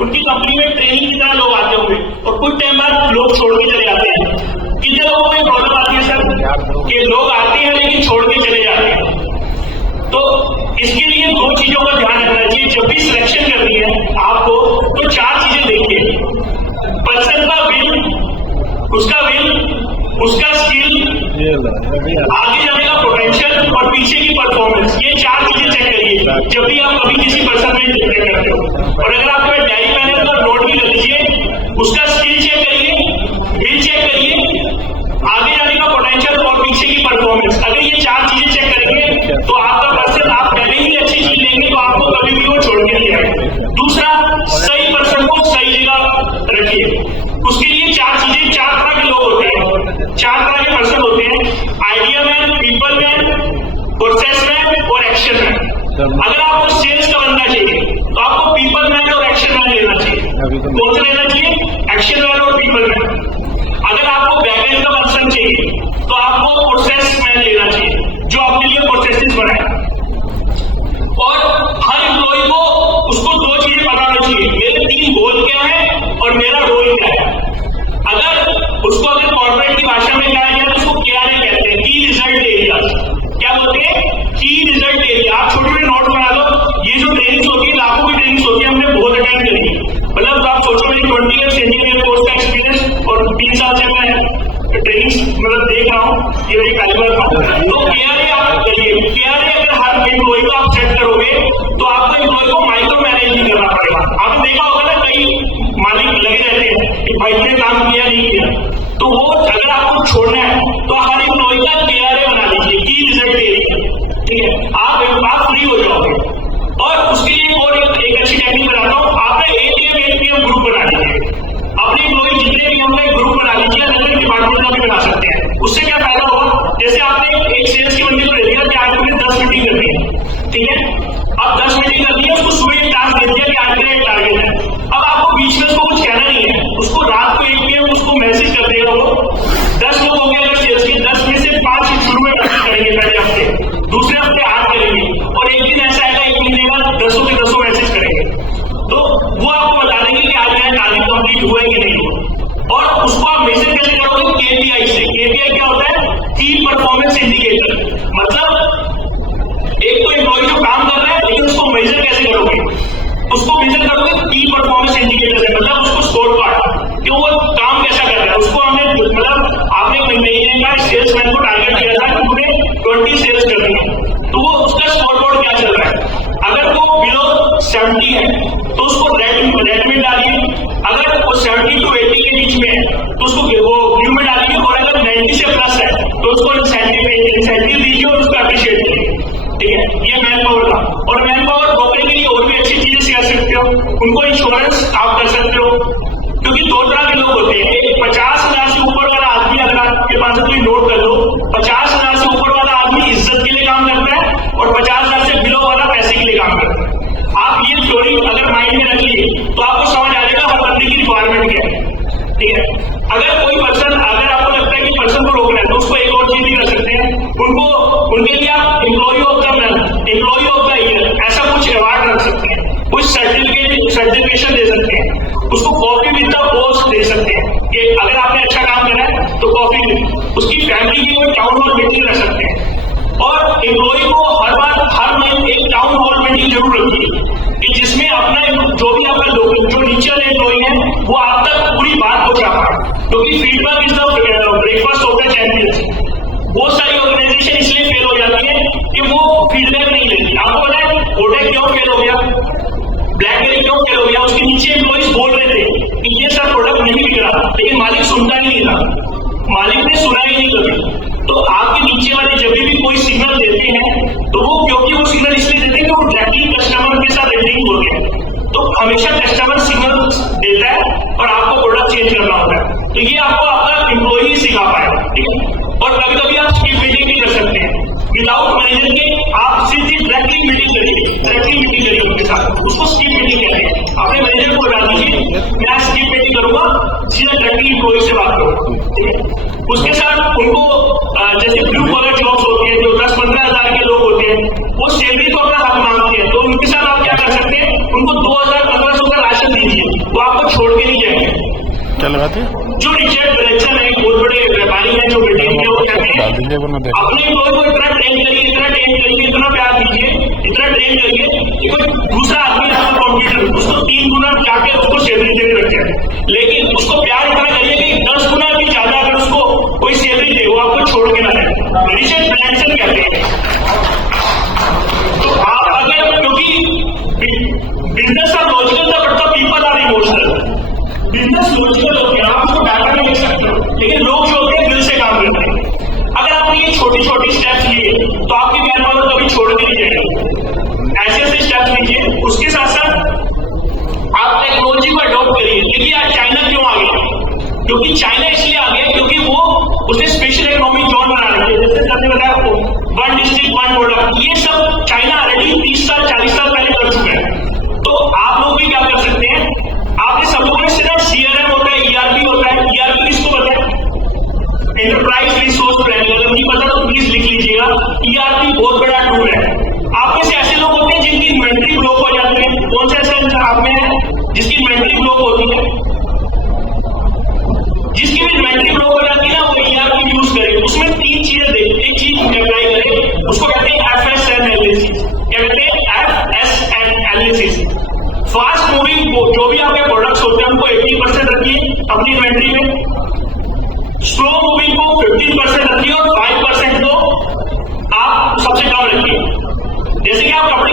उनकी कंपनी में ट्रेनिंग की तरह लोग आते होंगे और कुछ टाइम बाद लोग छोड़ के चले जाते हैं। कितने लोगों को प्रॉब्लम आती है सर कि लोग आते हैं लेकिन छोड़ के चले जाते हैं। तो इसके लिए दो चीजों का ध्यान रखना चाहिए। जब भी सिलेक्शन करनी है आपको तो चार चीजें देखिए, पर्सन का विल, उसका स्किल, आगे जाने का पोटेंशियल और पीछे की परफॉर्मेंस, ये चार चीजें चेक करिए जब भी आप कभी किसी पर्सन में इंटरव्यू करते हो। और अगर आपके डायरी पेन है तो नोट भी कर लीजिए, उसका स्किल चेक करिए, विल चेक करिए, आगे जाने का पोटेंशियल और पीछे की परफॉर्मेंस। अगर ये चार चीजें चेक करेंगे तो आपका पर्सन, आप पहले ही अच्छी चीज लेंगे तो आपको कभी भी वो छोड़ के नहीं आएगा। दूसरा, सही पर्सन को सही जगह रखिए। उसके लिए चार चीजें, चार तरह के लोग होते हैं, चार तरह के पर्सन होते हैं, idea man, people man, process man और एक्शन मैन। अगर आपको सेल्स का बनना चाहिए तो आपको पीपल मैन और एक्शन मैन लेना चाहिए। कौन सा लेना चाहिए? एक्शन मैन और पीपल मैन। अगर आपको बैकएंड का पर्सन चाहिए तो आपको प्रोसेस मैन लेना चाहिए जो आपके लिए प्रोसेसेस बनाए। और हर एम्प्लॉय को उसको दो चीजें पता होनी चाहिए, मेरे 3 गोल क्या है और मेरा रोल क्या है। अगर कॉर्पोरेट की भाषा में कहा जाए तो उसको क्या कहते हैं? की रिजल्ट एरिया। क्या बोलते हैं? की रिजल्ट एरिया। आप छोटे छोटे नोट बना लो। ये जो ट्रेनिंग होती है, लाखों की ट्रेनिंग होती है, हमने बहुत अटेंड करी है। मतलब आप सोचो मेरी 20 ईयर इंजीनियर कोर्स का एक्सपीरियंस और 3 साल से मैं ट्रेनिंग मतलब देख रहा हूँ, ये मेरी पहली बार था। तो KRA आप करिए, KRA अगर हर एम्प्लॉय को आप सेट करोगे तो आपको एम्प्लॉय को माइक्रो मैनेज नहीं करना पड़ेगा। आपने देखा होगा ना, कई मालिक लगे रहते हैं कि भाई ने काम किया नहीं किया, तो वो अगर आपको छोड़ना है तो हर एम्प्लॉय का KRA बना लीजिए, की रिजल्ट एरिया। ठीक है, आप फ्री हो जाओगे। और उसके लिए और एक अच्छी टेक्निक बताता हूँ, आपने ATM ATM ग्रुप बना लीजिए। अपने एम्प्लॉय जितने भी होंगे ग्रुप बना लीजिए, अलग डिपार्टमेंट का भी बना सकते हैं। उससे क्या फायदा होगा? जैसे आपने एक सेल्स की बंदी को ले लिया कि आज तुम्हें 10 मीटिंग करनी है, ठीक है, अब 10 मीटिंग करनी है, उसको सुबह एक टास्क दे दिया कि आज का एक टारगेट है। अब आपको बीच में उसको कुछ कहना नहीं है, उसको रात को 1 PM उसको मैसेज कर देगा। वो 10 लोग होंगे अगर सेल्स के, 10 में से 5 शुरू में मैसेज करेंगे पहले हफ्ते, दूसरे हफ्ते 8 करेंगे और एक दिन ऐसा आएगा 1 महीने बाद 10 के 10 मैसेज करेंगे। तो वो आपको बता देंगे कि आज मेरा टारगेट कंप्लीट हुआ है कि नहीं हुआ। और उसको आप मेजर कैसे करोगे? KPI से। KPI क्या होता है? की परफॉर्मेंस इंडिकेटर। मतलब एक तो एम्प्लॉय जो काम कर रहा है लेकिन उसको मेजर कैसे करोगे? उसको मेजर करोगे की परफॉर्मेंस इंडिकेटर से, मतलब उसको स्कोर कार्ड कि वो काम कैसा कर रहा है। उसको हमने मतलब आपने महीने का सेल्समैन को टारगेट दिया था कि तुम्हें 20 सेल्स करनी है, तो वो उसका स्कोर बोर्ड क्या चल रहा है। अगर वो बिलो 70 है तो उसको रेड में डालिए, अगर वो 70 to 80 के बीच में है तो उसको वो ब्लू में डालिए, और अगर 90 से प्लस है तो उसको इंसेंटिव दीजिए और उसको अप्रिशिएट कीजिए। ठीक है, ये मैन पावर का। और मैन पावर ब्रोकर के लिए और भी अच्छी चीजें सिखा सकते हो, उनको इंश्योरेंस आप कर सकते हो, क्योंकि 2 तरह के लोग होते हैं। एक 50,000 से ऊपर वाला आदमी, अगर आपके पास कोई नोट कर लो, 50,000 से ऊपर वाला आदमी इज्जत के लिए काम करता है और 50,000 से बिलो वाला पैसे के लिए काम करता है। आप ये थ्योरी अगर माइंड में रखिए तो आपको समझ आ जाएगा हर बंदे की रिक्वायरमेंट क्या है। ठीक है, अगर कोई पर्सन, अगर आपको लगता है कि पर्सन को रोकना है तो उसको एक और चीज भी कर सकते हैं, उनके लिए आप employee of the month, employee of the year ऐसा कुछ अवार्ड रख सकते हैं, कुछ सर्टिफिकेशन दे सकते हैं, उसको कॉफी विद द बॉस दे सकते हैं कि अगर आपने अच्छा काम करा है तो कॉफी, उसकी फैमिली की कोई टाउन हॉल मीटिंग रख सकते हैं। और एम्प्लॉय को हर महीने एक टाउन हॉल मीटिंग जरूर रखिए कि जिसमें अपना जो भी आपका जो नीचे वाले एम्प्लॉय है वो आप तक पूरी बात पहुंचा पाए, क्योंकि feedback is the breakfast of the champions. बहुत सारी ऑर्गेनाइजेशन इसलिए फेल हो जाती है कि वो फीडबैक नहीं लेती। आपको पता है कोडेक क्यों फेल हो गया, ब्लैकबेरी क्यों फेल हो गया? उसके नीचे एम्प्लॉइज बोल रहे थे कि ये सब प्रोडक्ट नहीं बिक रहा, लेकिन मालिक सुनता ही नहीं था, मालिक ने सुना ही नहीं कभी। तो आपके नीचे वाले जब भी कोई सिग्नल देते हैं तो वो, क्योंकि वो सिग्नल इसलिए देते हैं कि वो डायरेक्टली कस्टमर के साथ रेटिंग होते हैं, तो हमेशा कस्टमर सिग्नल देता है और आपको प्रोडक्ट चेंज करना होता है। तो ये आपको आपका एम्प्लॉय सिखा पाएगा। ठीक है, और कभी कभी आप स्किप मीटिंग भी कर सकते हैं विदाउट मैनेजर के, आप सीधी डायरेक्टली मीटिंग करिए उनके साथ, उसको स्किप मीटिंग कहते हैं। अपने मैनेजर को बता दीजिए मैं स्किप मीटिंग करूंगा, सीधा डायरेक्टली एम्प्लॉय से बात करो। ठीक है, उसके साथ उनको जैसे ब्लू कॉलर जॉब्स होती है जो 10-15 हजार के लोग होते हैं, वो सैलरी तो अपना हक मांगते हैं, तो उनके साथ आप क्या कर सकते हैं, उनको 2,000-1,500 का राशन दीजिए। लगाते जो रिचर्ड ब्रैंसन है, बहुत बड़े व्यापारी हैं जो ब्रिटेन के, वो कहते हैं डाल दीजिए वरना देख अपने एम्प्लॉय को इतना ट्रेन करिए, इतना प्यार दीजिए, इतना ट्रेन करिए कि कोई दूसरा आदमी आपका कॉम्पिटिटर उसको 3 गुना जाके उसको सैलरी देने लग जाए, लेकिन उसको प्यार इतना करिए कि 10 गुना भी ज्यादा अगर उसको कोई सैलरी दे, वो आपको छोड़ के ना जाए। रिचर्ड ब्रैंसन कहते हैं। तो आप अगर, क्योंकि बिजनेस आर लॉजिकल था, but the people are emotional. Business logical होते हैं, आप उसको डाटा नहीं लिख सकते हो, लेकिन लोग जो होते हैं दिल से काम करते हैं। अगर आपने ये छोटी छोटी स्टेप्स लिए तो आपकी मैन पावर कभी छोड़ के नहीं जाएगी। ऐसे ऐसे स्टेप्स लीजिए। उसके साथ साथ आप टेक्नोलॉजी को अडॉप्ट करिए। देखिए आज चाइना क्यों आ गया, क्योंकि चाइना इसलिए आ गया क्योंकि वो उसने स्पेशल इकोनॉमिक जोन बना रखे, जैसे सबने बताया आपको 1 डिस्ट्रिक्ट 1 प्रोडक्ट, ये सब चाइना ऑलरेडी 30 साल 40 साल पहले कर चुका है। तो आप लोग भी क्या कर सकते हैं, आपने सब लोगों ने सिर्फ CRM होता है, ERP होता है। ERP किसको पता है? Enterprise resource planning. अगर नहीं पता तो प्लीज लिख लीजिएगा। ERP बहुत बड़ा टूल है। आप में से ऐसे लोग होते हैं जिनकी इन्वेंट्री ब्लॉक हो जाती है। कौन सा ऐसा आप में है जिसकी इन्वेंट्री ब्लॉक होती है? जिसकी भी इन्वेंट्री ब्लॉक हो जाती है ना, वो ERP यूज करे। उसमें 3 चीजें देखें, एक चीज अप्लाई करें, उसको कहते हैं FSN एनालिसिस। क्या कहते हैं? FSN analysis. फास्ट मूविंग जो भी आपके प्रोडक्ट्स होते हैं उनको 80% रखिए अपनी इन्वेंट्री में, स्लो मूविंग को 15% रखिए और 5% को आप सबसे कम रखिए। जैसे कि आप कपड़े